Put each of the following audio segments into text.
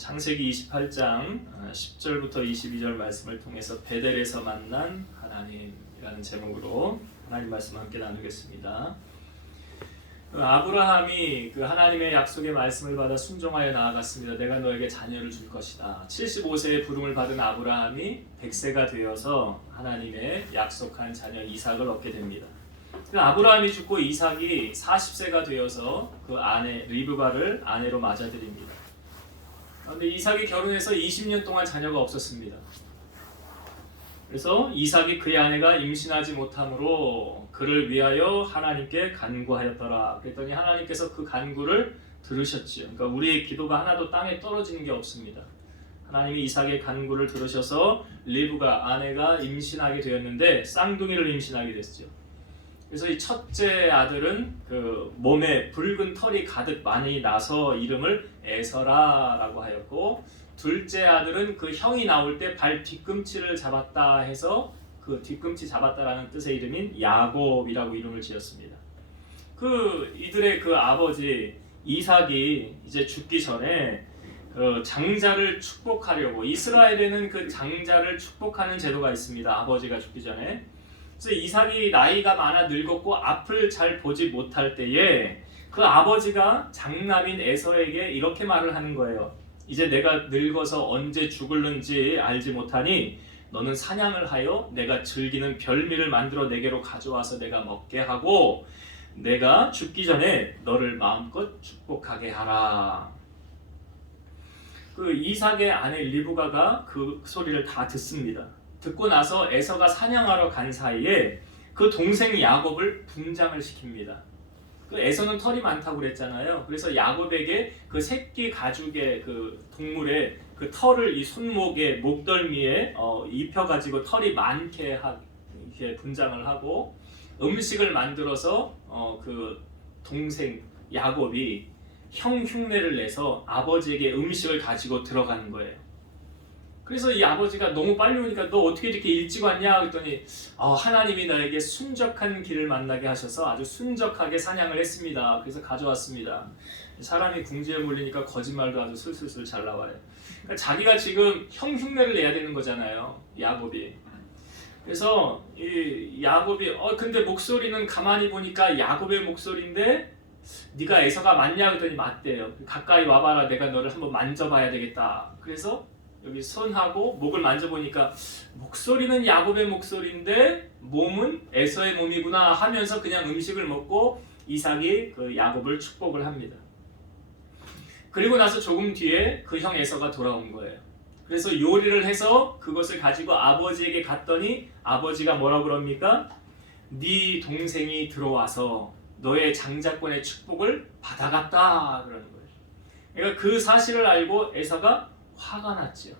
창세기 28장 10절부터 22절 말씀을 통해서 베델에서 만난 하나님이라는 제목으로 하나님 말씀 함께 나누겠습니다. 아브라함이 그 하나님의 약속의 말씀을 받아 순종하여 나아갔습니다. 내가 너에게 자녀를 줄 것이다. 75세의 부름을 받은 아브라함이 100세가 되어서 하나님의 약속한 자녀 이삭을 얻게 됩니다. 아브라함이 죽고 이삭이 40세가 되어서 그 아내 리브가를 아내로 맞아들입니다. 그런데 이삭이 결혼해서 20년 동안 자녀가 없었습니다. 그래서 이삭이 그의 아내가 임신하지 못함으로 그를 위하여 하나님께 간구하였더라. 그랬더니 하나님께서 그 간구를 들으셨지요. 그러니까 우리의 기도가 하나도 땅에 떨어지는 게 없습니다. 하나님이 이삭의 간구를 들으셔서 리브가 아내가 임신하게 되었는데 쌍둥이를 임신하게 됐죠. 그래서 이 첫째 아들은 그 몸에 붉은 털이 가득 많이 나서 이름을 에서라라고 하였고, 둘째 아들은 그 형이 나올 때 발 뒤꿈치를 잡았다 해서 그 뒤꿈치 잡았다라는 뜻의 이름인 야곱이라고 이름을 지었습니다. 그 이들의 그 아버지 이삭이 이제 죽기 전에 그 장자를 축복하려고, 이스라엘에는 그 장자를 축복하는 제도가 있습니다. 아버지가 죽기 전에. 그래서 이삭이 나이가 많아 늙었고 앞을 잘 보지 못할 때에 그 아버지가 장남인 에서에게 이렇게 말을 하는 거예요. 이제 내가 늙어서 언제 죽을는지 알지 못하니 너는 사냥을 하여 내가 즐기는 별미를 만들어 내게로 가져와서 내가 먹게 하고 내가 죽기 전에 너를 마음껏 축복하게 하라. 그 이삭의 아내 리브가가 그 소리를 다 듣습니다. 듣고 나서 에서가 사냥하러 간 사이에 그 동생 야곱을 분장을 시킵니다. 그 에서는 털이 많다고 그랬잖아요. 그래서 야곱에게 그 새끼 가죽의 그 동물의 그 털을 이 손목에 목덜미에 입혀가지고 털이 많게 이렇게 분장을 하고 음식을 만들어서 그 동생 야곱이 형 흉내를 내서 아버지에게 음식을 가지고 들어가는 거예요. 그래서 이 아버지가 너무 빨리 오니까 너 어떻게 이렇게 일찍 왔냐 그랬더니 하나님이 나에게 순적한 길을 만나게 하셔서 아주 순적하게 사냥을 했습니다. 그래서 가져왔습니다. 사람이 궁지에 몰리니까 거짓말도 아주 술술술 잘 나와요. 그러니까 자기가 지금 형 흉내를 내야 되는 거잖아요, 야곱이. 그래서 이 야곱이 근데 목소리는 가만히 보니까 야곱의 목소리인데 네가 에서가 맞냐 그랬더니 맞대요. 가까이 와봐라, 내가 너를 한번 만져봐야 되겠다. 그래서 여기 손하고 목을 만져보니까 목소리는 야곱의 목소리인데 몸은 에서의 몸이구나 하면서 그냥 음식을 먹고 이삭이 그 야곱을 축복을 합니다. 그리고 나서 조금 뒤에 그 형 에서가 돌아온 거예요. 그래서 요리를 해서 그것을 가지고 아버지에게 갔더니 아버지가 뭐라고 그럽니까? 네 동생이 들어와서 너의 장자권의 축복을 받아갔다 그러는 거예요. 그러니까 그 사실을 알고 에서가 화가 났죠.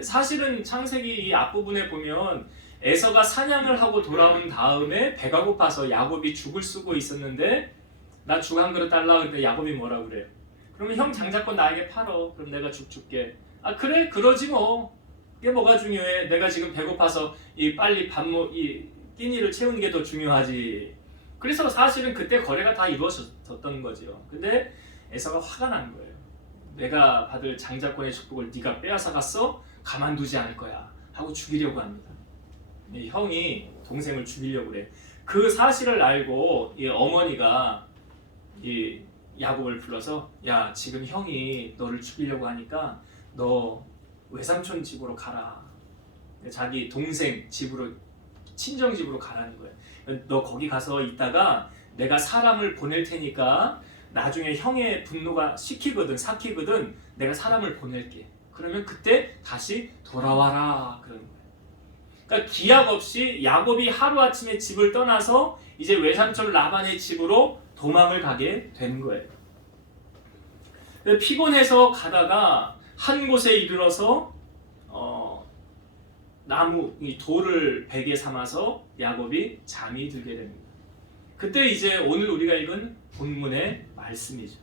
사실은 창세기 이 앞부분에 보면 에서가 사냥을 하고 돌아온 다음에 배가 고파서 야곱이 죽을 쓰고 있었는데 나 죽 한 그릇 달라 그랬더니 야곱이 뭐라 그래요? 그러면 형 장자권 나에게 팔어. 그럼 내가 죽 줄게. 그래 그러지 뭐. 그게 뭐가 중요해. 내가 지금 배고파서 빨리 이 끼니를 채우는 게 더 중요하지. 그래서 사실은 그때 거래가 다 이루어졌던 거죠. 근데 에서가 화가 난 거예요. 내가 받을 장자권의 축복을 네가 빼앗아갔어? 가만두지 않을 거야 하고 죽이려고 합니다. 형이 동생을 죽이려고 그래. 그 사실을 알고 이 어머니가 이 야곱을 불러서 야, 지금 형이 너를 죽이려고 하니까 너 외삼촌 집으로 가라. 자기 동생 집으로, 친정 집으로 가라는 거예요. 너 거기 가서 있다가 내가 사람을 보낼 테니까 나중에 형의 분노가 삭히거든 내가 사람을 보낼게. 그러면 그때 다시 돌아와라 그러는 거예요. 그러니까 기약 없이 야곱이 하루아침에 집을 떠나서 이제 외삼촌 라반의 집으로 도망을 가게 된 거예요. 피곤해서 가다가 한 곳에 이르러서 나무 이 돌을 베개 삼아서 야곱이 잠이 들게 됩니다. 그때 이제 오늘 우리가 읽은 본문의 말씀이죠.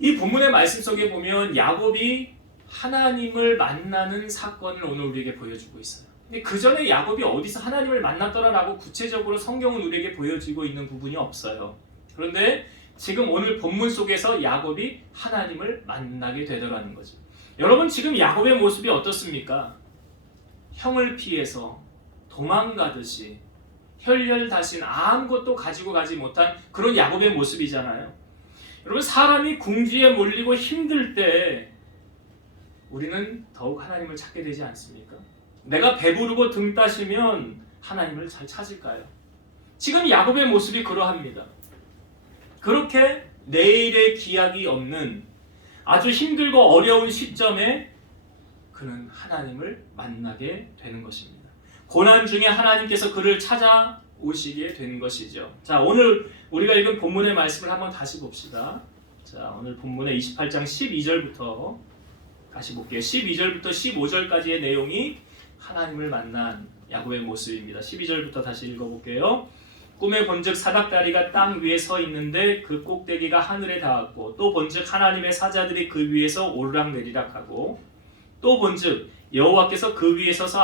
이 본문의 말씀 속에 보면 야곱이 하나님을 만나는 사건을 오늘 우리에게 보여주고 있어요. 근데 그 전에 야곱이 어디서 하나님을 만났더라라고 구체적으로 성경은 우리에게 보여주고 있는 부분이 없어요. 그런데 지금 오늘 본문 속에서 야곱이 하나님을 만나게 되더라는 거죠. 여러분 지금 야곱의 모습이 어떻습니까? 형을 피해서 도망가듯이 혈혈다신 아무것도 가지고 가지 못한 그런 야곱의 모습이잖아요. 여러분 사람이 궁지에 몰리고 힘들 때 우리는 더욱 하나님을 찾게 되지 않습니까? 내가 배부르고 등 따시면 하나님을 잘 찾을까요? 지금 야곱의 모습이 그러합니다. 그렇게 내일의 기약이 없는 아주 힘들고 어려운 시점에 그는 하나님을 만나게 되는 것입니다. 고난 중에 하나님께서 그를 찾아오시게 된 것이죠. 자, 오늘 우리가 읽은 본문의 말씀을 한번 다시 봅시다. 자, 오늘 본문의 28장 12절부터 다시 볼게요. 12절부터 15절까지의 내용이 하나님을 만난 야곱의 모습입니다. 12절부터 다시 읽어볼게요. 꿈에 본즉 사닥다리가 땅 위에 서 있는데 그 꼭대기가 하늘에 닿았고 또 본즉 하나님의 사자들이 그 위에서 오르락내리락하고 또 본즉 여호와께서 그 위에 서서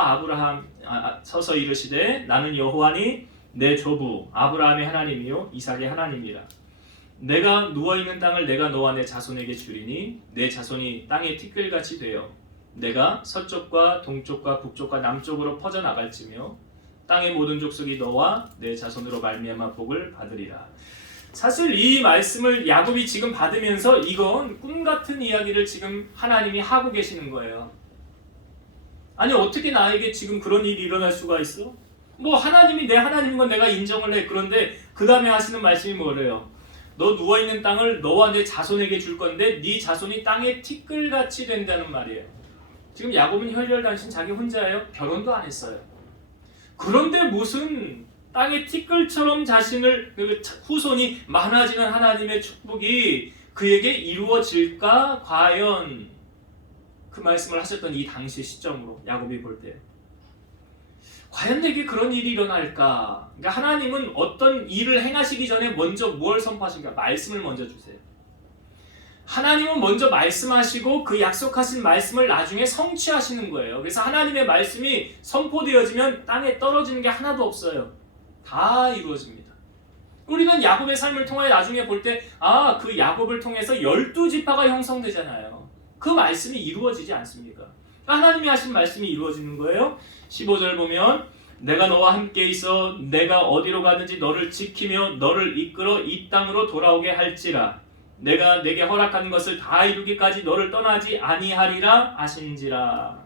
서서 이르시되 나는 여호와니 내 조부 아브라함의 하나님이요 이삭의 하나님이라. 내가 누워있는 땅을 내가 너와 내 자손에게 주리니 내 자손이 땅의 티끌같이 되어 내가 서쪽과 동쪽과 북쪽과 남쪽으로 퍼져나갈지며 땅의 모든 족속이 너와 내 자손으로 말미암아 복을 받으리라. 사실 이 말씀을 야곱이 지금 받으면서 이건 꿈 같은 이야기를 지금 하나님이 하고 계시는 거예요. 아니 어떻게 나에게 지금 그런 일이 일어날 수가 있어? 뭐 하나님이 내 하나님인 건 내가 인정을 해. 그런데 그 다음에 하시는 말씀이 뭐래요? 너 누워있는 땅을 너와 내 자손에게 줄 건데 네 자손이 땅의 티끌같이 된다는 말이에요. 지금 야곱은 혈혈단신 자기 혼자예요. 결혼도 안 했어요. 그런데 무슨 땅의 티끌처럼 자신을 후손이 많아지는 하나님의 축복이 그에게 이루어질까? 과연 그 말씀을 하셨던 이 당시 시점으로 야곱이 볼 때 과연 내게 그런 일이 일어날까? 그러니까 하나님은 어떤 일을 행하시기 전에 먼저 뭘 선포하십니까? 말씀을 먼저 주세요. 하나님은 먼저 말씀하시고 그 약속하신 말씀을 나중에 성취하시는 거예요. 그래서 하나님의 말씀이 선포되어지면 땅에 떨어지는 게 하나도 없어요. 다 이루어집니다. 우리는 야곱의 삶을 통해 나중에 볼 때 그 야곱을 통해서 12지파가 형성되잖아요. 그 말씀이 이루어지지 않습니까? 하나님이 하신 말씀이 이루어지는 거예요. 15절 보면 내가 너와 함께 있어 내가 어디로 가든지 너를 지키며 너를 이끌어 이 땅으로 돌아오게 할지라. 내가 내게 허락한 것을 다 이루기까지 너를 떠나지 아니하리라 하신지라.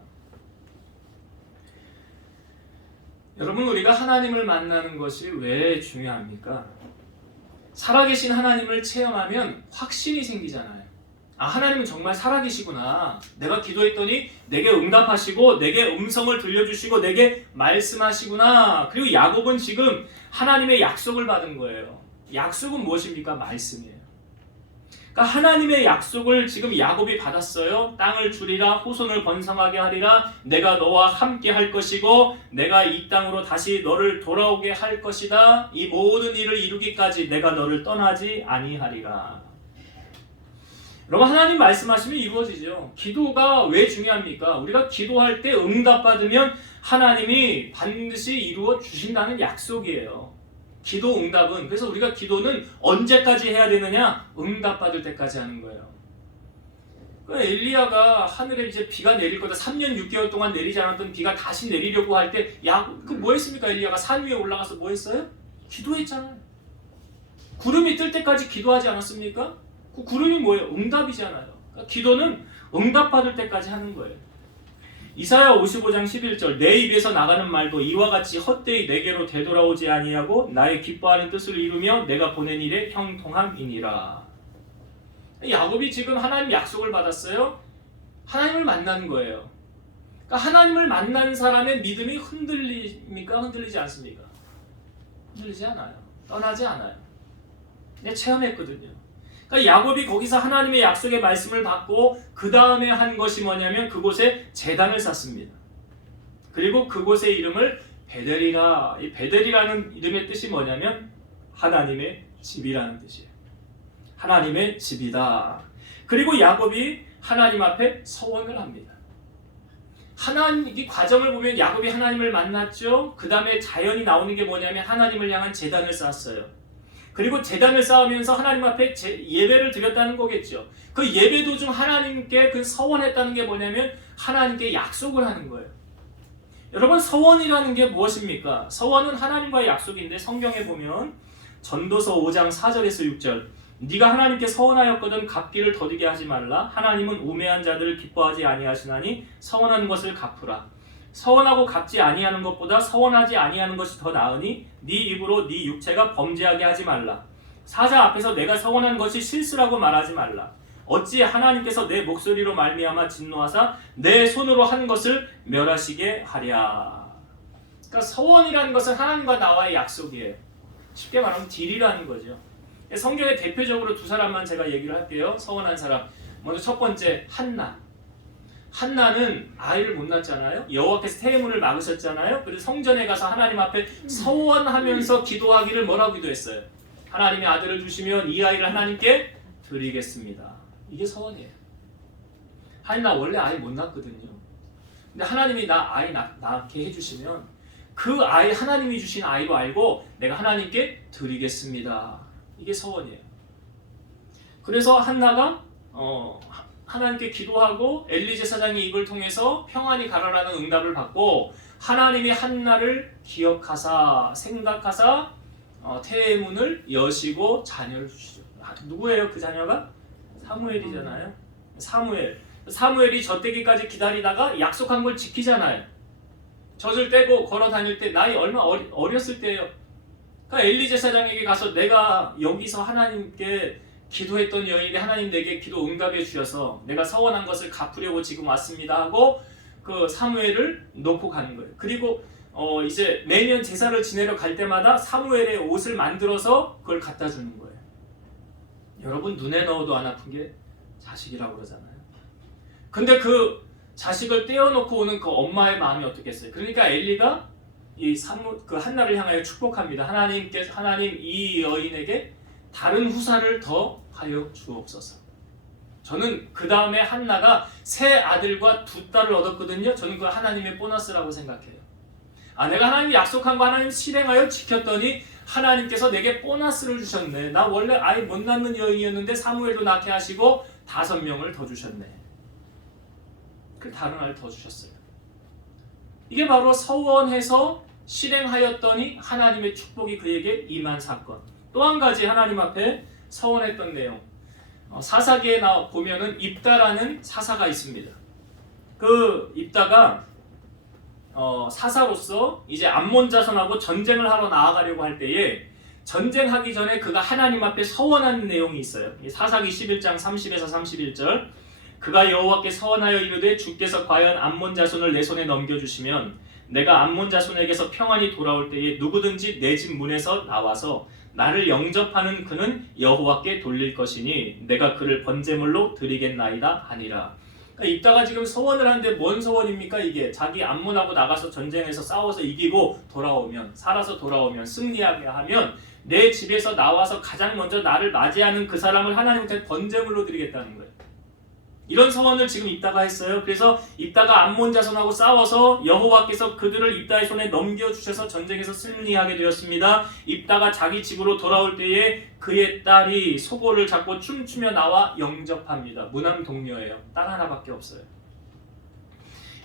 여러분 우리가 하나님을 만나는 것이 왜 중요합니까? 살아계신 하나님을 체험하면 확신이 생기잖아요. 하나님은 정말 살아계시구나. 내가 기도했더니 내게 응답하시고 내게 음성을 들려주시고 내게 말씀하시구나. 그리고 야곱은 지금 하나님의 약속을 받은 거예요. 약속은 무엇입니까? 말씀이에요. 그러니까 하나님의 약속을 지금 야곱이 받았어요. 땅을 주리라, 후손을 번성하게 하리라, 내가 너와 함께 할 것이고 내가 이 땅으로 다시 너를 돌아오게 할 것이다. 이 모든 일을 이루기까지 내가 너를 떠나지 아니하리라. 여러분 하나님 말씀하시면 이루어지죠. 기도가 왜 중요합니까? 우리가 기도할 때 응답받으면 하나님이 반드시 이루어 주신다는 약속이에요. 기도 응답은, 그래서 우리가 기도는 언제까지 해야 되느냐? 응답받을 때까지 하는 거예요. 엘리야가 하늘에 이제 비가 내릴 거다 3년 6개월 동안 내리지 않았던 비가 다시 내리려고 할 때 뭐 했습니까? 엘리야가 산 위에 올라가서 뭐 했어요? 기도했잖아요. 구름이 뜰 때까지 기도하지 않았습니까? 그 구름이 뭐예요? 응답이잖아요. 그러니까 기도는 응답받을 때까지 하는 거예요. 이사야 55장 11절 내 입에서 나가는 말도 이와 같이 헛되이 내게로 되돌아오지 아니하고 나의 기뻐하는 뜻을 이루며 내가 보낸 일에 형통함이니라. 야곱이 지금 하나님 약속을 받았어요. 하나님을 만난 거예요. 그러니까 하나님을 만난 사람의 믿음이 흔들립니까? 흔들리지 않습니까? 흔들리지 않아요. 떠나지 않아요. 내가 체험했거든요. 그러니까 야곱이 거기서 하나님의 약속의 말씀을 받고 그 다음에 한 것이 뭐냐면 그곳에 제단을 쌓습니다. 그리고 그곳의 이름을 베델이라. 이 베델이라는 이름의 뜻이 뭐냐면 하나님의 집이라는 뜻이에요. 하나님의 집이다. 그리고 야곱이 하나님 앞에 서원을 합니다. 이 과정을 보면 야곱이 하나님을 만났죠. 그 다음에 자연이 나오는 게 뭐냐면 하나님을 향한 제단을 쌓았어요. 그리고 제단을 쌓으면서 하나님 앞에 예배를 드렸다는 거겠죠. 그 예배 도중 하나님께 그 서원했다는 게 뭐냐면 하나님께 약속을 하는 거예요. 여러분, 서원이라는 게 무엇입니까? 서원은 하나님과의 약속인데 성경에 보면 전도서 5장 4절에서 6절, 네가 하나님께 서원하였거든 갚기를 더디게 하지 말라. 하나님은 우매한 자들을 기뻐하지 아니하시나니 서원한 것을 갚으라. 서원하고 갚지 아니하는 것보다 서원하지 아니하는 것이 더 나으니 네 입으로 네 육체가 범죄하게 하지 말라. 사자 앞에서 내가 서원한 것이 실수라고 말하지 말라. 어찌 하나님께서 내 목소리로 말미암아 진노하사 내 손으로 한 것을 멸하시게 하랴. 그러니까 서원이라는 것은 하나님과 나와의 약속이에요. 쉽게 말하면 딜이라는 거죠. 성경에 대표적으로 두 사람만 제가 얘기를 할게요. 서원한 사람. 먼저 첫 번째, 한나. 한나는 아이를 못 낳았잖아요. 여호와께서 태문을 막으셨잖아요. 그래서 성전에 가서 하나님 앞에 서원하면서 기도하기를 뭐라고 기도했어요? 하나님이 아들을 주시면 이 아이를 하나님께 드리겠습니다. 이게 서원이에요. 한나 원래 아이 못 낳거든요. 근데 하나님이 나 아이 낳게 해주시면 그 아이 하나님이 주신 아이로 알고 내가 하나님께 드리겠습니다. 이게 서원이에요. 그래서 한나가 하나님께 기도하고 엘리 제사장의 입을 통해서 평안히 가라라는 응답을 받고 하나님이 한나를 기억하사 생각하사 태의 문을 여시고 자녀를 주시죠. 누구예요? 그 자녀가? 사무엘이잖아요. 사무엘이 젖되기까지 기다리다가 약속한 걸 지키잖아요. 젖을 떼고 걸어 다닐 때 나이 얼마 어렸을 때예요. 그러니까 엘리 제사장에게 가서 내가 여기서 하나님께 기도했던 여인에게 하나님 내게 기도 응답해 주셔서 내가 서원한 것을 갚으려고 지금 왔습니다 하고 그 사무엘을 놓고 가는 거예요. 그리고 이제 매년 제사를 지내러 갈 때마다 사무엘의 옷을 만들어서 그걸 갖다 주는 거예요. 여러분, 눈에 넣어도 안 아픈 게 자식이라고 그러잖아요. 근데 그 자식을 떼어놓고 오는 그 엄마의 마음이 어떻겠어요? 그러니까 엘리가 그 한나를 향하여 축복합니다. 하나님 이 여인에게 다른 후사를 더 하여 주옵소서. 저는 그 다음에 한나가 세 아들과 두 딸을 얻었거든요. 저는 그 하나님의 보너스라고 생각해요. 내가 하나님 약속한 거 하나님 실행하여 지켰더니 하나님께서 내게 보너스를 주셨네. 나 원래 아이 못 낳는 여인이었는데 사무엘도 낳게 하시고 5명을 더 주셨네. 그 다른 아이를 더 주셨어요. 이게 바로 서원해서 실행하였더니 하나님의 축복이 그에게 임한 사건. 또 한 가지 하나님 앞에 서원했던 내용. 사사기에 보면은 입다라는 사사가 있습니다. 그 입다가 사사로서 이제 암몬 자손하고 전쟁을 하러 나아가려고 할 때에 전쟁하기 전에 그가 하나님 앞에 서원한 내용이 있어요. 사사기 11장 30에서 31절. 그가 여호와께 서원하여 이르되 주께서 과연 암몬 자손을 내 손에 넘겨주시면 내가 암몬 자손에게서 평안히 돌아올 때에 누구든지 내 집 문에서 나와서 나를 영접하는 그는 여호와께 돌릴 것이니 내가 그를 번제물로 드리겠나이다 하니라. 그러니까 입다가 지금 서원을 하는데 뭔 서원입니까? 이게 자기 암몬하고 나가서 전쟁에서 싸워서 이기고 살아서 돌아오면 승리하게 하면 내 집에서 나와서 가장 먼저 나를 맞이하는 그 사람을 하나님한테 번제물로 드리겠다는 거예요. 이런 서원을 지금 입다가 했어요. 그래서 입다가 암몬 자손하고 싸워서 여호와께서 그들을 입다의 손에 넘겨주셔서 전쟁에서 승리하게 되었습니다. 입다가 자기 집으로 돌아올 때에 그의 딸이 소고를 잡고 춤추며 나와 영접합니다. 무남동녀예요. 딸 하나밖에 없어요.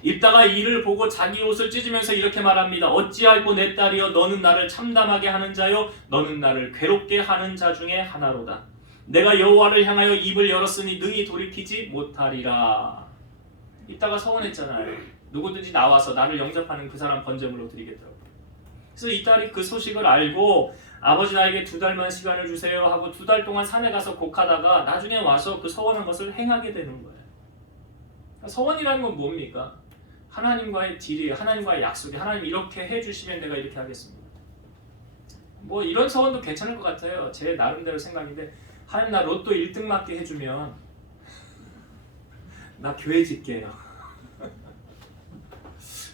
입다가 이를 보고 자기 옷을 찢으면서 이렇게 말합니다. 어찌할꼬 내 딸이여 너는 나를 참담하게 하는 자요 너는 나를 괴롭게 하는 자 중에 하나로다. 내가 여호와를 향하여 입을 열었으니 능히 돌이키지 못하리라. 이따가 서원했잖아요. 누구든지 나와서 나를 영접하는 그 사람 번제물로 드리겠다고. 그래서 이 딸이 그 소식을 알고 아버지 나에게 2달만 시간을 주세요 하고 2달 동안 산에 가서 곡하다가 나중에 와서 그 서원한 것을 행하게 되는 거예요. 서원이라는 건 뭡니까? 하나님과의 딜이, 하나님과의 약속이, 하나님 이렇게 해주시면 내가 이렇게 하겠습니다. 뭐 이런 서원도 괜찮을 것 같아요. 제 나름대로 생각인데 하나님 나 로또 1등 맞게 해주면 나 교회 짓게요.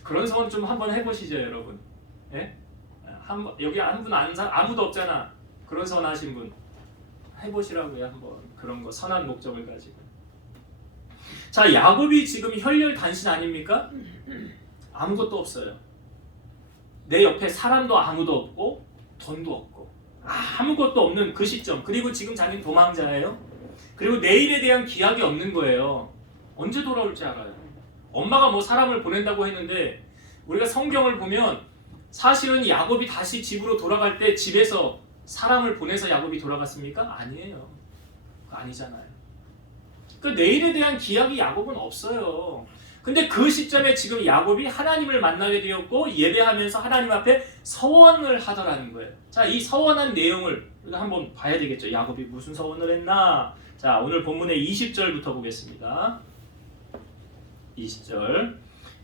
그런 서원 좀 한번 해보시죠 여러분. 예? 여기 아무도 없잖아. 그런 서원 하신 분 해보시라고요. 한번 그런 거 선한 목적을 가지고. 자, 야곱이 지금 혈혈단신 아닙니까? 아무것도 없어요. 내 옆에 사람도 아무도 없고 돈도 없고 아무것도 없는 그 시점, 그리고 지금 자기는 도망자예요. 그리고 내일에 대한 기약이 없는 거예요. 언제 돌아올지 알아요. 엄마가 뭐 사람을 보낸다고 했는데 우리가 성경을 보면 사실은 야곱이 다시 집으로 돌아갈 때 집에서 사람을 보내서 야곱이 돌아갔습니까? 아니에요. 아니잖아요. 그 내일에 대한 기약이 야곱은 없어요. 근데 그 시점에 지금 야곱이 하나님을 만나게 되었고 예배하면서 하나님 앞에 서원을 하더라는 거예요. 자, 이 서원한 내용을 우리가 한번 봐야 되겠죠. 야곱이 무슨 서원을 했나? 자, 오늘 본문의 20절부터 보겠습니다. 20절.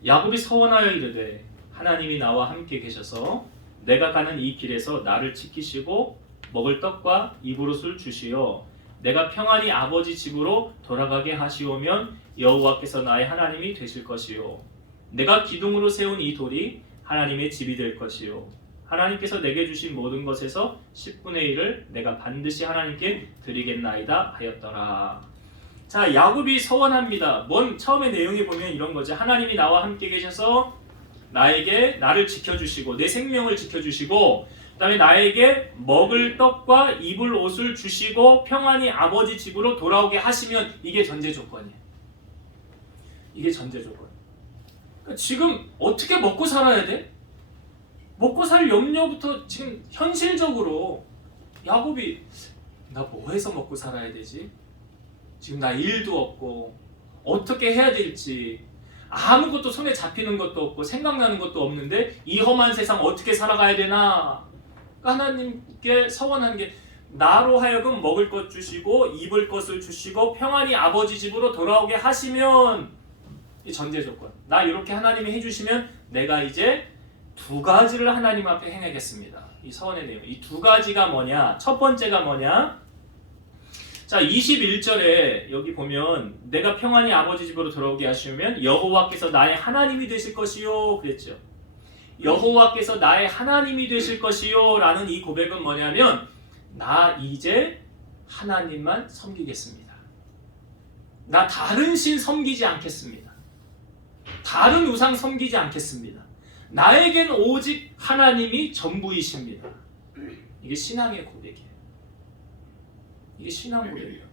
야곱이 서원하여 이르되 하나님이 나와 함께 계셔서 내가 가는 이 길에서 나를 지키시고 먹을 떡과 입을 옷을 주시어 내가 평안히 아버지 집으로 돌아가게 하시오면 여호와께서 나의 하나님이 되실 것이요 내가 기둥으로 세운 이 돌이 하나님의 집이 될 것이요 하나님께서 내게 주신 모든 것에서 10분의 1을 내가 반드시 하나님께 드리겠나이다 하였더라. 자, 야곱이 서원합니다. 처음에 내용에 보면 이런 거죠. 하나님이 나와 함께 계셔서 나를 지켜주시고 내 생명을 지켜주시고 그 다음에 나에게 먹을 떡과 입을 옷을 주시고 평안히 아버지 집으로 돌아오게 하시면 이게 전제 조건이에요. 이게 전제 조건. 그러니까 지금 어떻게 먹고 살아야 돼? 먹고 살 염려부터 지금 현실적으로 야곱이 나 뭐 해서 먹고 살아야 되지? 지금 나 일도 없고 어떻게 해야 될지 아무것도 손에 잡히는 것도 없고 생각나는 것도 없는데 이 험한 세상 어떻게 살아가야 되나? 그러니까 하나님께 서원한 게 나로 하여금 먹을 것 주시고 입을 것을 주시고 평안히 아버지 집으로 돌아오게 하시면 이 전제 조건. 나 이렇게 하나님이 해주시면 내가 이제 두 가지를 하나님 앞에 행하겠습니다. 이 서원의 내용. 이 두 가지가 뭐냐? 첫 번째가 뭐냐? 자, 21절에 여기 보면 내가 평안히 아버지 집으로 돌아오게 하시면 여호와께서 나의 하나님이 되실 것이요 그랬죠. 여호와께서 나의 하나님이 되실 것이요 라는 이 고백은 뭐냐면 나 이제 하나님만 섬기겠습니다. 나 다른 신 섬기지 않겠습니다. 다른 우상 섬기지 않겠습니다. 나에겐 오직 하나님이 전부이십니다. 이게 신앙의 고백이에요. 이게 신앙 고백이에요.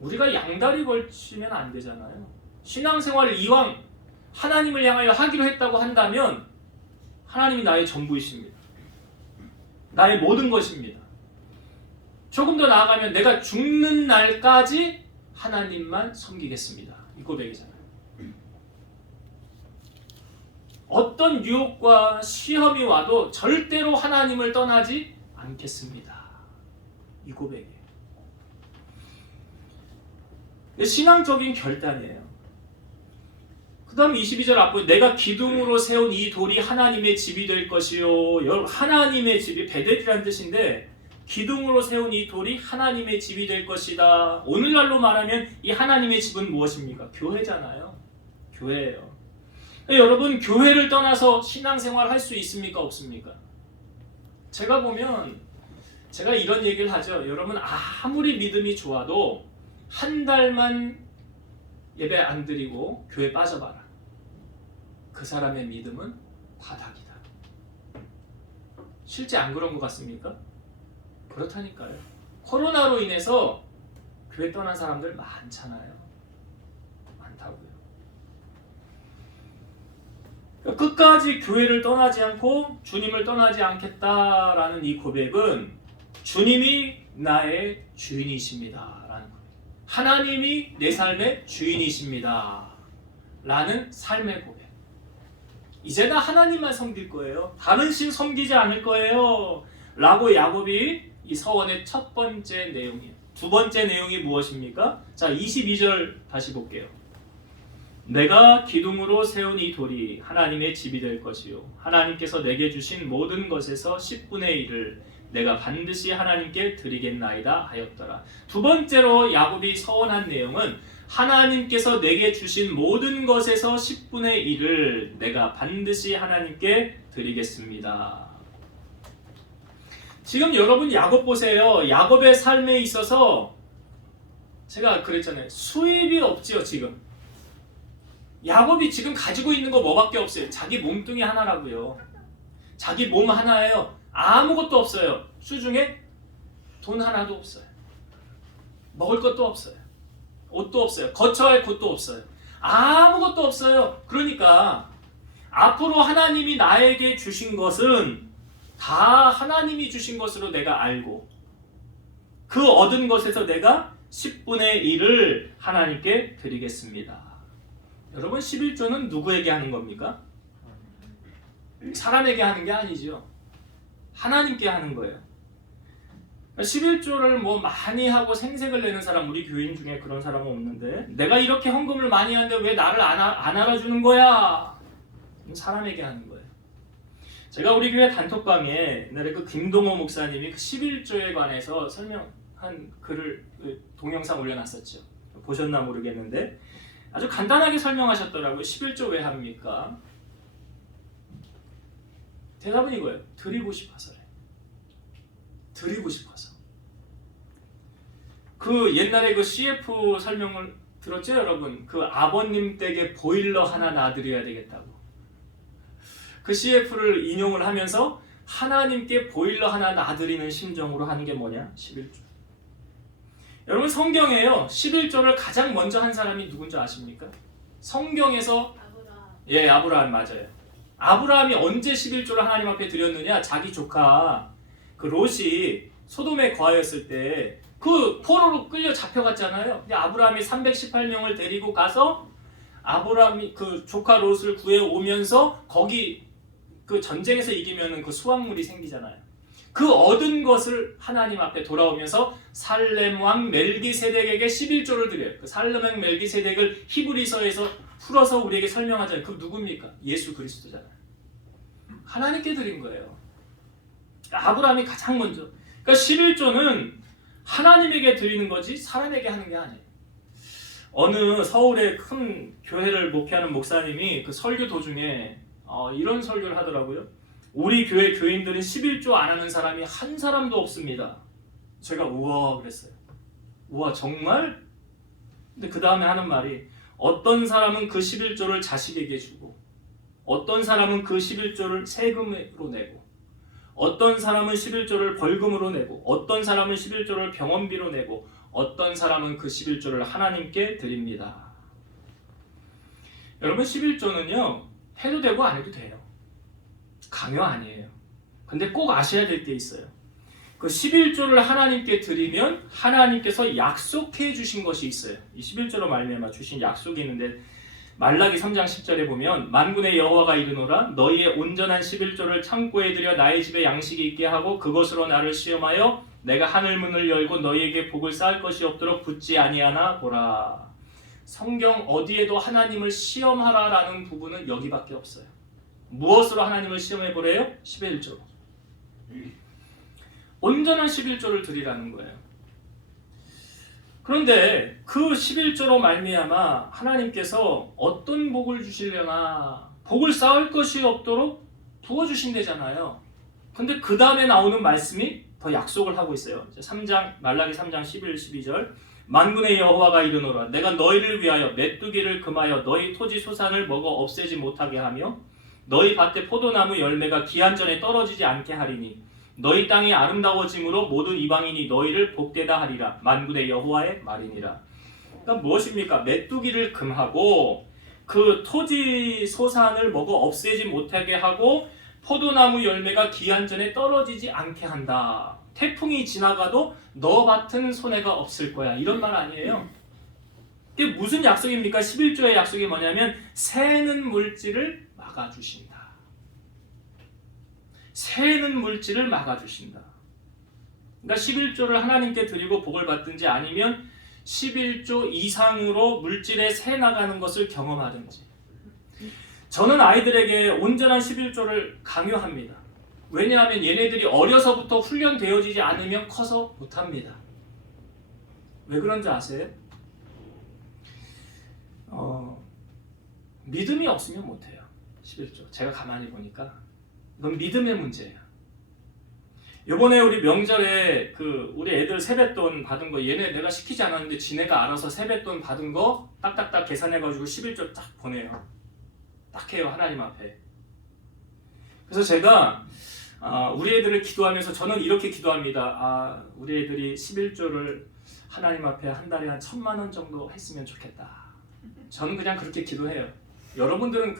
우리가 양다리 걸치면 안 되잖아요. 신앙생활을 이왕 하나님을 향하여 하기로 했다고 한다면 하나님이 나의 전부이십니다. 나의 모든 것입니다. 조금 더 나아가면 내가 죽는 날까지 하나님만 섬기겠습니다. 이 고백이잖아요. 어떤 유혹과 시험이 와도 절대로 하나님을 떠나지 않겠습니다. 이 고백이에요. 신앙적인 결단이에요. 그 다음 22절 앞부분 내가 기둥으로 세운 이 돌이 하나님의 집이 될 것이요. 여러분 하나님의 집이 베델이라는 뜻인데 기둥으로 세운 이 돌이 하나님의 집이 될 것이다. 오늘날로 말하면 이 하나님의 집은 무엇입니까? 교회잖아요. 교회예요. 여러분 교회를 떠나서 신앙생활 할 수 있습니까? 없습니까? 제가 보면 제가 이런 얘기를 하죠. 여러분 아무리 믿음이 좋아도 한 달만 예배 안 드리고 교회 빠져봐라. 그 사람의 믿음은 바닥이다. 실제 안 그런 것 같습니까? 그렇다니까요. 코로나로 인해서 교회 떠난 사람들 많잖아요. 많다고요. 끝까지 교회를 떠나지 않고 주님을 떠나지 않겠다라는 이 고백은 주님이 나의 주인이십니다 라는 거예요. 하나님이 내 삶의 주인이십니다 라는 삶의 고백. 이제 나 하나님만 섬길 거예요. 다른 신 섬기지 않을 거예요 라고 야곱이 이 서원의 첫 번째 내용이에요. 두 번째 내용이 무엇입니까? 자, 22절 다시 볼게요. 내가 기둥으로 세운 이 돌이 하나님의 집이 될 것이요 하나님께서 내게 주신 모든 것에서 10분의 1을 내가 반드시 하나님께 드리겠나이다 하였더라. 두 번째로 야곱이 서원한 내용은 하나님께서 내게 주신 모든 것에서 10분의 1을 내가 반드시 하나님께 드리겠습니다. 지금 여러분 야곱 보세요. 야곱의 삶에 있어서 제가 그랬잖아요. 수입이 없지요 지금. 야곱이 지금 가지고 있는 거 뭐밖에 없어요. 자기 몸뚱이 하나라고요. 자기 몸 하나예요. 아무것도 없어요. 수중에 돈 하나도 없어요. 먹을 것도 없어요. 옷도 없어요. 거처할 곳도 없어요. 아무것도 없어요. 그러니까 앞으로 하나님이 나에게 주신 것은 다 하나님이 주신 것으로 내가 알고 그 얻은 것에서 내가 10분의 1을 하나님께 드리겠습니다. 여러분 11조는 누구에게 하는 겁니까? 사람에게 하는 게 아니죠. 하나님께 하는 거예요. 11조를 뭐 많이 하고 생색을 내는 사람 우리 교인 중에 그런 사람은 없는데 내가 이렇게 헌금을 많이 하는데 왜 나를 안 알아주는 거야? 사람에게 하는 거예요. 제가 우리 교회 단톡방에 옛날에 그 김동호 목사님이 그 11조에 관해서 설명한 글을 동영상 올려놨었죠. 보셨나 모르겠는데 아주 간단하게 설명하셨더라고요. 11조 왜 합니까? 대답은 이거예요. 드리고 싶어서래. 드리고 싶어서. 그 옛날에 그 CF 설명을 들었죠, 여러분? 그 아버님 댁에 보일러 하나 놔드려야 되겠다고. 그 CF를 인용을 하면서 하나님께 보일러 하나 놔드리는 심정으로 하는 게 뭐냐? 11조. 여러분 성경에요. 11조를 가장 먼저 한 사람이 누군지 아십니까? 성경에서 아브라함 맞아요. 아브라함이 언제 11조를 하나님 앞에 드렸느냐? 자기 조카 그 롯이 소돔에 거하였을 때 그 포로로 끌려 잡혀갔잖아요. 근데 아브라함이 318명을 데리고 가서 아브라함이 그 조카 롯을 구해 오면서 거기 그 전쟁에서 이기면은 그 수확물이 생기잖아요. 그 얻은 것을 하나님 앞에 돌아오면서 살렘 왕 멜기세덱에게 11조를 드려요. 그 살렘 왕 멜기세덱을 히브리서에서 풀어서 우리에게 설명하잖아요. 그 누굽니까? 예수 그리스도잖아요. 하나님께 드린 거예요. 아브라함이 가장 먼저. 그러니까 11조는 하나님에게 드리는 거지 사람에게 하는 게 아니에요. 어느 서울의 큰 교회를 목회하는 목사님이 그 설교 도중에 이런 설교를 하더라고요. 우리 교회 교인들은 11조 안 하는 사람이 한 사람도 없습니다. 제가 우와 그랬어요. 우와 정말? 근데 그 다음에 하는 말이 어떤 사람은 그 11조를 자식에게 주고 어떤 사람은 그 11조를 세금으로 내고 어떤 사람은 11조를 벌금으로 내고 어떤 사람은 11조를 병원비로 내고 어떤 사람은 그 11조를 하나님께 드립니다. 여러분 11조는요 해도 되고 안 해도 돼요. 강요 아니에요. 근데 꼭 아셔야 될 게 있어요. 그 11조를 하나님께 드리면 하나님께서 약속해 주신 것이 있어요. 이 11조로 말미암아 주신 약속이 있는데 말라기 3장 10절에 보면 만군의 여호와가 이르노라 너희의 온전한 11조를 창고에 들여 나의 집에 양식이 있게 하고 그것으로 나를 시험하여 내가 하늘문을 열고 너희에게 복을 쌓을 것이 없도록 붙지 아니하나 보라. 성경 어디에도 하나님을 시험하라라는 부분은 여기밖에 없어요. 무엇으로 하나님을 시험해 보래요? 11조. 온전한 11조를 드리라는 거예요. 그런데 그 11조로 말미암아 하나님께서 어떤 복을 주시려나 복을 쌓을 것이 없도록 부어주신대잖아요. 근데 그 다음에 나오는 말씀이 더 약속을 하고 있어요. 3장 말라기 3장 11, 12절 만군의 여호와가 이르노라 내가 너희를 위하여 메뚜기를 금하여 너희 토지 소산을 먹어 없애지 못하게 하며 너희 밭에 포도나무 열매가 기한전에 떨어지지 않게 하리니 너희 땅이 아름다워짐으로 모든 이방인이 너희를 복되다 하리라. 만군의 여호와의 말이니라. 그러니까 무엇입니까? 메뚜기를 금하고 그 토지 소산을 먹어 없애지 못하게 하고 포도나무 열매가 기한전에 떨어지지 않게 한다. 태풍이 지나가도 너 같은 손해가 없을 거야. 이런 말 아니에요. 이게 무슨 약속입니까? 11조의 약속이 뭐냐면 새는 물질을 막아주신다. 새는 물질을 막아주신다. 그러니까 11조를 하나님께 드리고 복을 받든지 아니면 11조 이상으로 물질에 새 나가는 것을 경험하든지. 저는 아이들에게 온전한 11조를 강요합니다. 왜냐하면 얘네들이 어려서부터 훈련되어지지 않으면 커서 못합니다. 왜 그런지 아세요? 믿음이 없으면 못해요. 11조. 제가 가만히 보니까 이건 믿음의 문제예요. 이번에 우리 명절에 우리 애들 세뱃돈 받은 거 얘네 내가 시키지 않았는데 지네가 알아서 세뱃돈 받은 거 딱딱딱 계산해가지고 11조 딱 보내요. 딱 해요 하나님 앞에. 그래서 제가 우리 애들을 기도하면서 저는 이렇게 기도합니다. 우리 애들이 11조를 하나님 앞에 한 달에 한 1,000만 원 정도 했으면 좋겠다. 저는 그냥 그렇게 기도해요. 여러분들은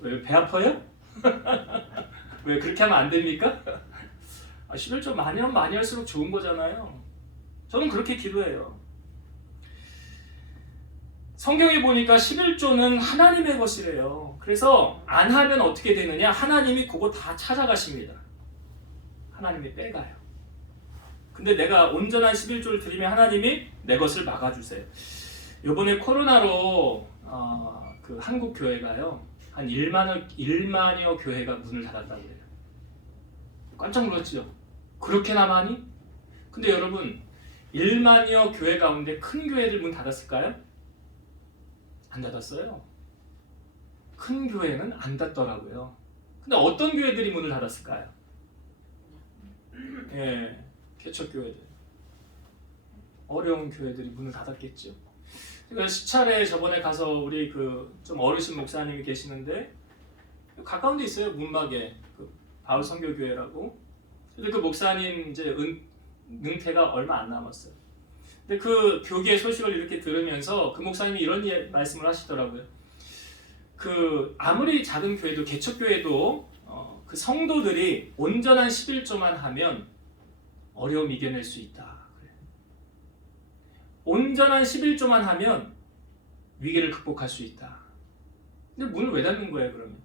왜 배 아파요? 왜 그렇게 하면 안 됩니까? 11조 많이 하면 많이 할수록 좋은 거잖아요. 저는 그렇게 기도해요. 성경에 보니까 11조는 하나님의 것이래요. 그래서 안 하면 어떻게 되느냐? 하나님이 그거 다 찾아가십니다. 하나님이 빼가요. 근데 내가 온전한 11조를 드리면 하나님이 내 것을 막아주세요. 이번에 코로나로 그 한국 교회가요 한 1만여 교회가 문을 닫았다고 해요. 깜짝 놀랐죠? 그렇게나 많이? 근데 여러분 1만여 교회 가운데 큰 교회들 문 닫았을까요? 안 닫았어요. 큰 교회는 안 닫더라고요. 근데 어떤 교회들이 문을 닫았을까요? 예, 개척교회들. 어려운 교회들이 문을 닫았겠죠. 그러니까 시찰에 저번에 가서 우리 좀 어르신 목사님이 계시는데 가까운 데 있어요. 문막에 바울 선교교회라고. 근데 그 목사님 이제 능태가 얼마 안 남았어요. 근데 그 교계 소식을 이렇게 들으면서 그 목사님이 이런 말씀을 하시더라고요. 아무리 작은 교회도 개척교회도 그 성도들이 온전한 11조만 하면 어려움 이겨낼 수 있다. 그래. 온전한 11조만 하면 위기를 극복할 수 있다. 근데 문을 왜 닫는 거예요, 그러면?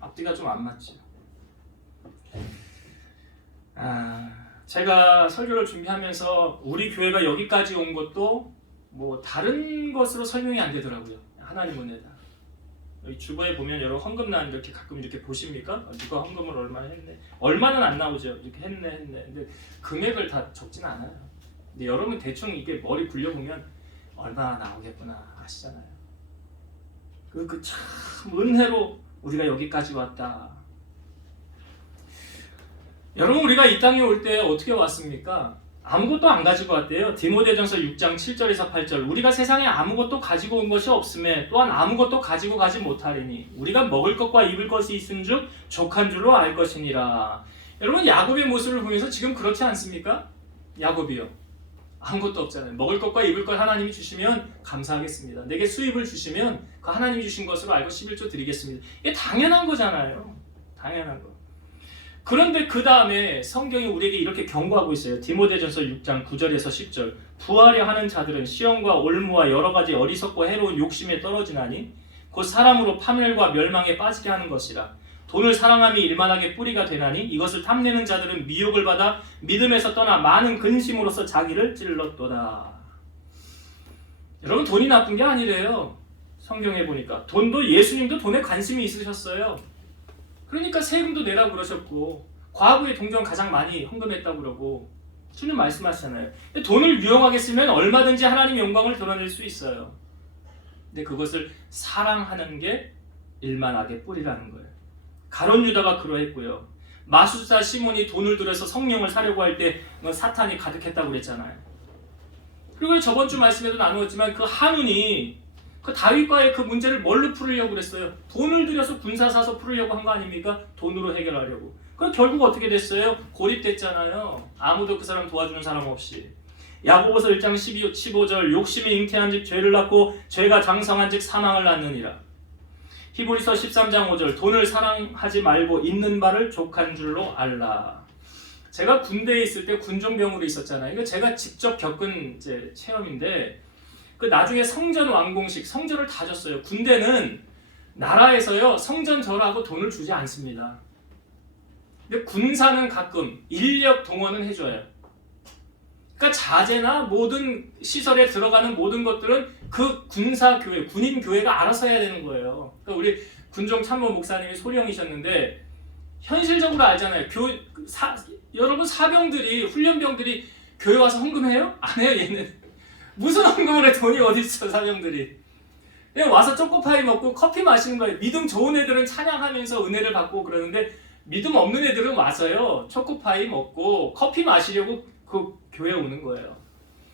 앞뒤가 좀 안 맞죠. 제가 설교를 준비하면서 우리 교회가 여기까지 온 것도 뭐 다른 것으로 설명이 안 되더라고요. 하나님 은혜다. 여기 주보에 보면 여러분 헌금란 이렇게 가끔 이렇게 보십니까? 누가 헌금을 얼마나 했네. 얼마는 안 나오죠. 이렇게 했네. 근데 금액을 다 적지는 않아요. 근데 여러분 대충 이게 머리 굴려보면 얼마나 나오겠구나 아시잖아요. 참 은혜로 우리가 여기까지 왔다. 여러분 우리가 이 땅에 올 때 어떻게 왔습니까? 아무것도 안 가지고 왔대요. 디모데전서 6장 7절에서 8절. 우리가 세상에 아무것도 가지고 온 것이 없음에 또한 아무것도 가지고 가지 못하리니 우리가 먹을 것과 입을 것이 있은즉 족한 줄로 알 것이니라. 여러분 야곱의 모습을 보면서 지금 그렇지 않습니까? 야곱이요. 아무것도 없잖아요. 먹을 것과 입을 것 하나님이 주시면 감사하겠습니다. 내게 수입을 주시면 그 하나님이 주신 것으로 알고 11조 드리겠습니다. 이게 당연한 거잖아요. 당연한 거. 그런데 그 다음에 성경이 우리에게 이렇게 경고하고 있어요. 디모데전서 6장 9절에서 10절. 부하려 하는 자들은 시험과 올무와 여러 가지 어리석고 해로운 욕심에 떨어지나니 곧 사람으로 파멸과 멸망에 빠지게 하는 것이라. 돈을 사랑함이 일만하게 뿌리가 되나니 이것을 탐내는 자들은 미혹을 받아 믿음에서 떠나 많은 근심으로써 자기를 찔렀도다. 여러분 돈이 나쁜 게 아니래요. 성경에 보니까 돈도 예수님도 돈에 관심이 있으셨어요. 그러니까 세금도 내라고 그러셨고 과거에 동전 가장 많이 헌금했다고 그러고 주님 말씀하시잖아요. 돈을 유용하게 쓰면 얼마든지 하나님의 영광을 드러낼 수 있어요. 근데 그것을 사랑하는 게 일만하게 뿌리라는 거예요. 가룟 유다가 그러했고요. 마술사 시몬이 돈을 들여서 성령을 사려고 할 때 사탄이 가득했다고 그랬잖아요. 그리고 저번 주 말씀에도 나누었지만 그 한운이 그 다윗과의 그 문제를 뭘로 풀으려고 그랬어요? 돈을 들여서 군사 사서 풀으려고 한 거 아닙니까? 돈으로 해결하려고. 그럼 결국 어떻게 됐어요? 고립됐잖아요. 아무도 그 사람 도와주는 사람 없이. 야고보서 1장 15절 욕심이 잉태한 즉 죄를 낳고 죄가 장성한 즉 사망을 낳느니라. 히브리서 13장 5절 돈을 사랑하지 말고 있는 바를 족한 줄로 알라. 제가 군대에 있을 때 군종병으로 있었잖아요. 이거 제가 직접 겪은 체험인데 나중에 성전 완공식, 성전을 다 줬어요. 군대는 나라에서요 성전 절하고 돈을 주지 않습니다. 근데 군사는 가끔 인력 동원은 해줘요. 그러니까 자재나 모든 시설에 들어가는 모든 것들은 그 군사교회, 군인교회가 알아서 해야 되는 거예요. 그러니까 우리 군종 참모 목사님이 소령이셨는데 현실적으로 알잖아요. 여러분 사병들이, 훈련병들이 교회 와서 헌금해요? 안 해요 얘는. 무슨 헌금을 해? 돈이 어디 있어 사병들이. 그냥 와서 초코파이 먹고 커피 마시는 거예요. 믿음 좋은 애들은 찬양하면서 은혜를 받고 그러는데 믿음 없는 애들은 와서요 초코파이 먹고 커피 마시려고 그 교회에 오는 거예요.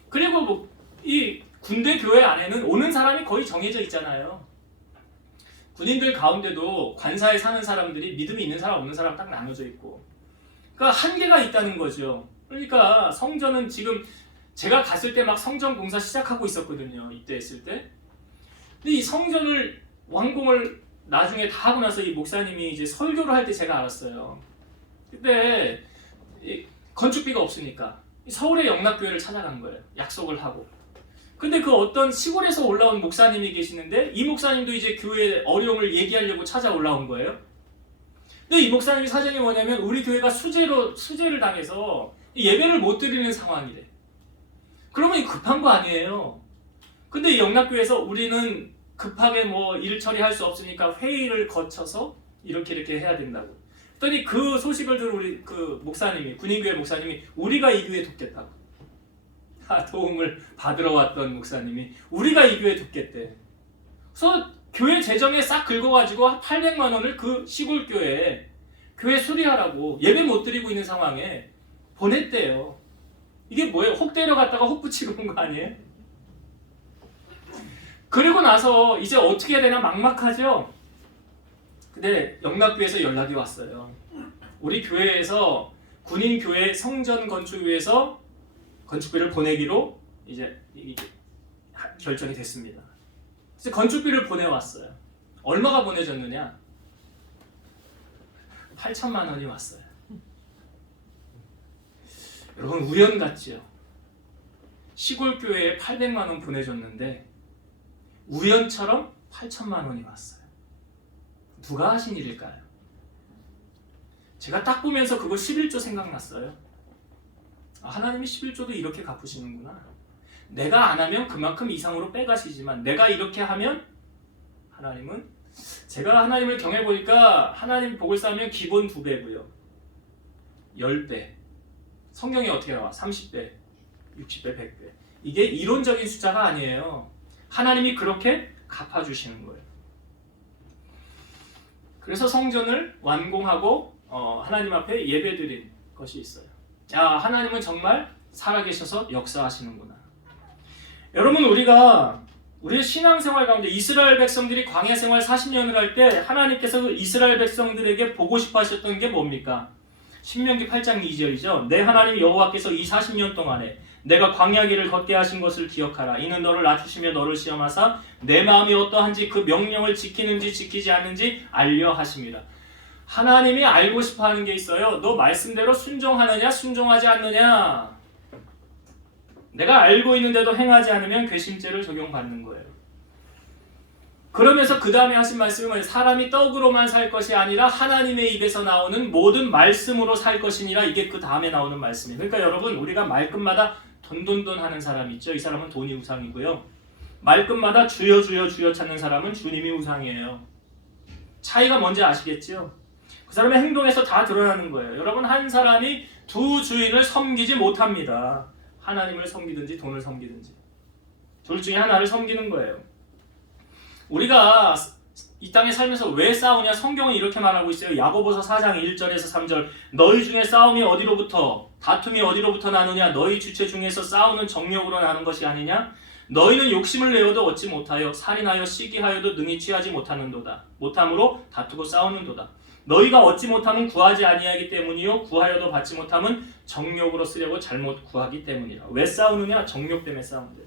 그리고 이 군대 교회 안에는 오는 사람이 거의 정해져 있잖아요. 군인들 가운데도 관사에 사는 사람들이 믿음이 있는 사람 없는 사람 딱 나눠져 있고, 그러니까 한계가 있다는 거죠. 그러니까 성전은 지금 제가 갔을 때 막 성전 공사 시작하고 있었거든요. 이때 했을 때. 근데 이 성전을 완공을 나중에 다 하고 나서 이 목사님이 이제 설교를 할 때 제가 알았어요. 그때 건축비가 없으니까 서울의 영락교회를 찾아간 거예요. 약속을 하고. 근데 그 어떤 시골에서 올라온 목사님이 계시는데 이 목사님도 이제 교회의 어려움을 얘기하려고 찾아 올라온 거예요. 근데 이 목사님이 사정이 뭐냐면 우리 교회가 수재를 당해서 예배를 못 드리는 상황이래. 그러면 급한 거 아니에요. 근데 이 영락교회에서 우리는 급하게 뭐 일 처리할 수 없으니까 회의를 거쳐서 이렇게 해야 된다고. 그랬더니 그 소식을 들은 우리 그 목사님이, 군인교회 목사님이 우리가 이 교회 돕겠다고. 도움을 받으러 왔던 목사님이 우리가 이 교회 돕겠대. 그래서 교회 재정에 싹 긁어가지고 800만 원을 그 시골 교회 수리하라고 예배 못 드리고 있는 상황에 보냈대요. 이게 뭐예요? 혹 때려갔다가 혹 붙이고 온 거 아니에요? 그리고 나서 이제 어떻게 해야 되나 막막하죠? 근데 영락교회에서 연락이 왔어요. 우리 교회에서 군인교회 성전 건축 위해서 건축비를 보내기로 이제 결정이 됐습니다. 그래서 건축비를 보내왔어요. 얼마가 보내졌느냐? 8천만 원이 왔어요. 여러분 우연 같지요? 시골 교회에 800만 원 보내줬는데 우연처럼 8천만 원이 왔어요. 누가 하신 일일까요? 제가 딱 보면서 그거 11조 생각났어요. 하나님이 11조도 이렇게 갚으시는구나. 내가 안 하면 그만큼 이상으로 빼가시지만 내가 이렇게 하면 하나님은, 제가 하나님을 경해보니까 하나님 복을 쌓으면 기본 2배고요. 10배. 성경에 어떻게 나와? 30배, 60배, 100배. 이게 이론적인 숫자가 아니에요. 하나님이 그렇게 갚아주시는 거예요. 그래서 성전을 완공하고 하나님 앞에 예배드린 것이 있어요. 야, 하나님은 정말 살아계셔서 역사하시는구나. 여러분 우리의 신앙생활 가운데 이스라엘 백성들이 광야 생활 40년을 할 때 하나님께서 이스라엘 백성들에게 보고 싶어 하셨던 게 뭡니까? 신명기 8장 2절이죠. 내 하나님 여호와께서 이 40년 동안에 내가 광야 길을 걷게 하신 것을 기억하라. 이는 너를 낮추시며 너를 시험하사 내 마음이 어떠한지 그 명령을 지키는지 지키지 않는지 알려 하심이라. 하나님이 알고 싶어 하는 게 있어요. 너 말씀대로 순종하느냐 순종하지 않느냐. 내가 알고 있는데도 행하지 않으면 괘씸죄를 적용받는 거예요. 그러면서 그 다음에 하신 말씀이 뭐예요? 사람이 떡으로만 살 것이 아니라 하나님의 입에서 나오는 모든 말씀으로 살 것이니라. 이게 그 다음에 나오는 말씀이에요. 그러니까 여러분 우리가 말끝마다 돈돈돈 하는 사람 있죠. 이 사람은 돈이 우상이고요. 말끝마다 주여 주여 주여 찾는 사람은 주님이 우상이에요. 차이가 뭔지 아시겠죠? 그 사람의 행동에서 다 드러나는 거예요. 여러분 한 사람이 두 주인을 섬기지 못합니다. 하나님을 섬기든지 돈을 섬기든지 둘 중에 하나를 섬기는 거예요. 우리가 이 땅에 살면서 왜 싸우냐? 성경은 이렇게 말하고 있어요. 야고보서 4장 1절에서 3절 너희 중에 싸움이 어디로부터 다툼이 어디로부터 나느냐? 너희 주체 중에서 싸우는 정욕으로 나는 것이 아니냐? 너희는 욕심을 내어도 얻지 못하여 살인하여 시기하여도 능히 취하지 못함으로 다투고 싸우는도다. 너희가 얻지 못함은 구하지 아니하기 때문이요 구하여도 받지 못함은 정욕으로 쓰려고 잘못 구하기 때문이라. 왜 싸우느냐? 정욕 때문에 싸운대요.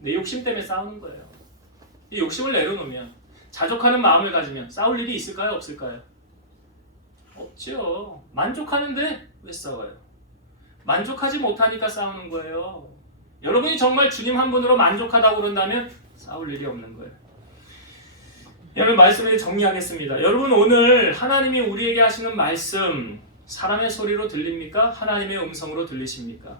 내 욕심 때문에 싸우는 거예요. 이 욕심을 내려놓으면, 자족하는 마음을 가지면 싸울 일이 있을까요? 없을까요? 없죠. 만족하는데 왜 싸워요? 만족하지 못하니까 싸우는 거예요. 여러분이 정말 주님 한 분으로 만족하다고 그런다면 싸울 일이 없는 거예요. 여러분 말씀을 정리하겠습니다. 여러분 오늘 하나님이 우리에게 하시는 말씀 사람의 소리로 들립니까? 하나님의 음성으로 들리십니까?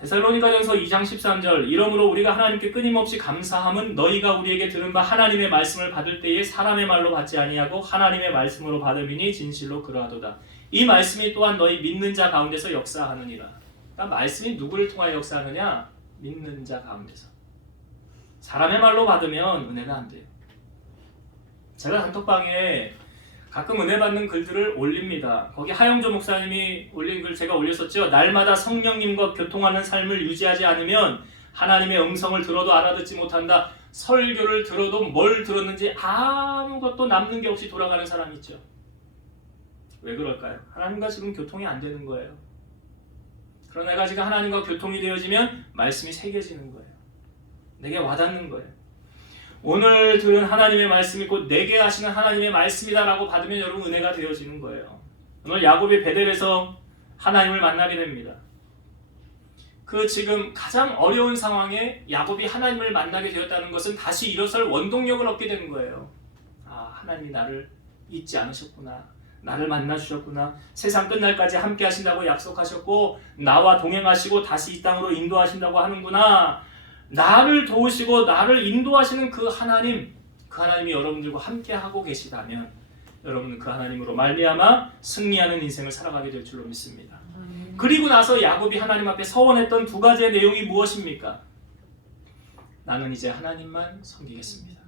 데살로니가전서 2장 13절 이러므로 우리가 하나님께 끊임없이 감사함은 너희가 우리에게 들은 바 하나님의 말씀을 받을 때에 사람의 말로 받지 아니하고 하나님의 말씀으로 받음이니 진실로 그러하도다. 이 말씀이 또한 너희 믿는 자 가운데서 역사하느니라. 그러니까 말씀이 누구를 통하여 역사하느냐? 믿는 자 가운데서. 사람의 말로 받으면 은혜가 안 돼요. 제가 단톡방에 가끔 은혜 받는 글들을 올립니다. 거기 하영조 목사님이 올린 글 제가 올렸었죠. 날마다 성령님과 교통하는 삶을 유지하지 않으면 하나님의 음성을 들어도 알아듣지 못한다. 설교를 들어도 뭘 들었는지 아무것도 남는 게 없이 돌아가는 사람 있죠. 왜 그럴까요? 하나님과 지금 교통이 안 되는 거예요. 그러나 내가 지금 하나님과 교통이 되어지면 말씀이 새겨지는 거예요. 내게 와닿는 거예요. 오늘 들은 하나님의 말씀이 곧 내게 하시는 하나님의 말씀이다라고 받으면 여러분 은혜가 되어지는 거예요. 오늘 야곱이 베델에서 하나님을 만나게 됩니다. 그 지금 가장 어려운 상황에 야곱이 하나님을 만나게 되었다는 것은 다시 일어설 원동력을 얻게 되는 거예요. 아, 하나님이 나를 잊지 않으셨구나. 나를 만나 주셨구나. 세상 끝날까지 함께 하신다고 약속하셨고 나와 동행하시고 다시 이 땅으로 인도하신다고 하는구나. 나를 도우시고 나를 인도하시는 그 하나님이 여러분들과 함께 하고 계시다면 여러분은 그 하나님으로 말미암아 승리하는 인생을 살아가게 될 줄로 믿습니다. 그리고 나서 야곱이 하나님 앞에 서원했던 두 가지의 내용이 무엇입니까? 나는 이제 하나님만 섬기겠습니다.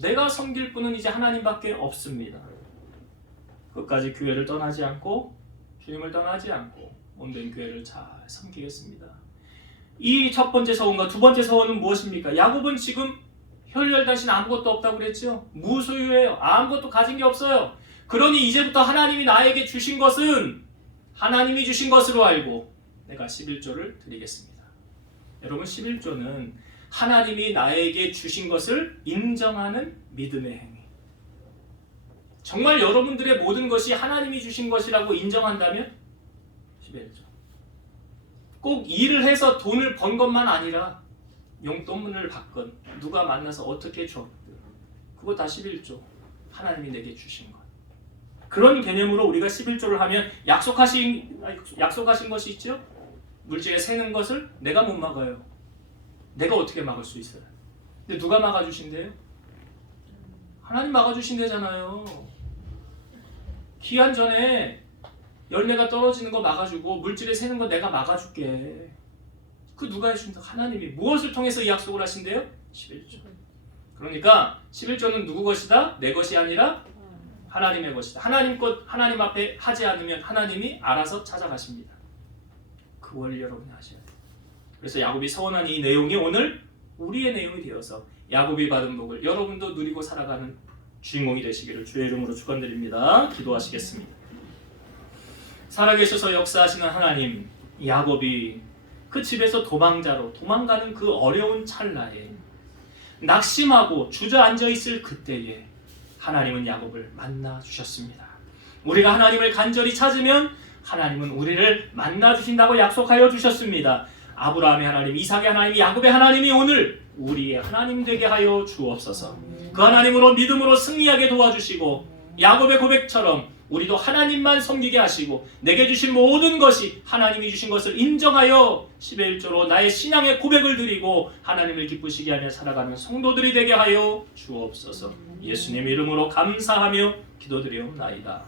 내가 섬길 분은 이제 하나님밖에 없습니다. 끝까지 교회를 떠나지 않고 주님을 떠나지 않고 온된 교회를 잘 섬기겠습니다. 이 첫 번째 서원과 두 번째 서원은 무엇입니까? 야곱은 지금 혈혈단신 아무것도 없다고 그랬죠. 무소유예요. 아무것도 가진 게 없어요. 그러니 이제부터 하나님이 나에게 주신 것은 하나님이 주신 것으로 알고 내가 11조를 드리겠습니다. 여러분 11조는 하나님이 나에게 주신 것을 인정하는 믿음의 행위. 정말 여러분들의 모든 것이 하나님이 주신 것이라고 인정한다면 11조. 꼭 일을 해서 돈을 번 것만 아니라 용돈을 받건 누가 만나서 어떻게 줬든 그거 다 11조. 하나님이 내게 주신 것. 그런 개념으로 우리가 11조를 하면 약속하신 것이 있죠? 물질에 새는 것을 내가 못 막아요. 내가 어떻게 막을 수 있어요? 근데 누가 막아주신대요? 하나님 막아주신대잖아요. 기한 전에 열매가 떨어지는 거 막아주고 물질에 새는 거 내가 막아줄게. 그 누가 해준다? 하나님이. 무엇을 통해서 이 약속을 하신대요? 11조. 그러니까 11조는 누구 것이다? 내 것이 아니라 하나님의 것이다. 하나님 것 하나님 앞에 하지 않으면 하나님이 알아서 찾아가십니다. 그걸 여러분이 하셔야 돼요. 그래서 야곱이 서원한 이 내용이 오늘 우리의 내용이 되어서 야곱이 받은 복을 여러분도 누리고 살아가는 주인공이 되시기를 주의 이름으로 축원드립니다. 기도하시겠습니다. 살아계셔서 역사하시는 하나님, 야곱이 그 집에서 도망가는 그 어려운 찰나에 낙심하고 주저앉아 있을 그때에 하나님은 야곱을 만나 주셨습니다. 우리가 하나님을 간절히 찾으면 하나님은 우리를 만나 주신다고 약속하여 주셨습니다. 아브라함의 하나님, 이삭의 하나님, 야곱의 하나님이 오늘 우리의 하나님 되게 하여 주옵소서. 그 하나님으로 믿음으로 승리하게 도와주시고 야곱의 고백처럼 우리도 하나님만 섬기게 하시고 내게 주신 모든 것이 하나님이 주신 것을 인정하여 11조로 나의 신앙의 고백을 드리고 하나님을 기쁘시게 하며 살아가는 성도들이 되게 하여 주옵소서. 예수님 이름으로 감사하며 기도드리옵나이다.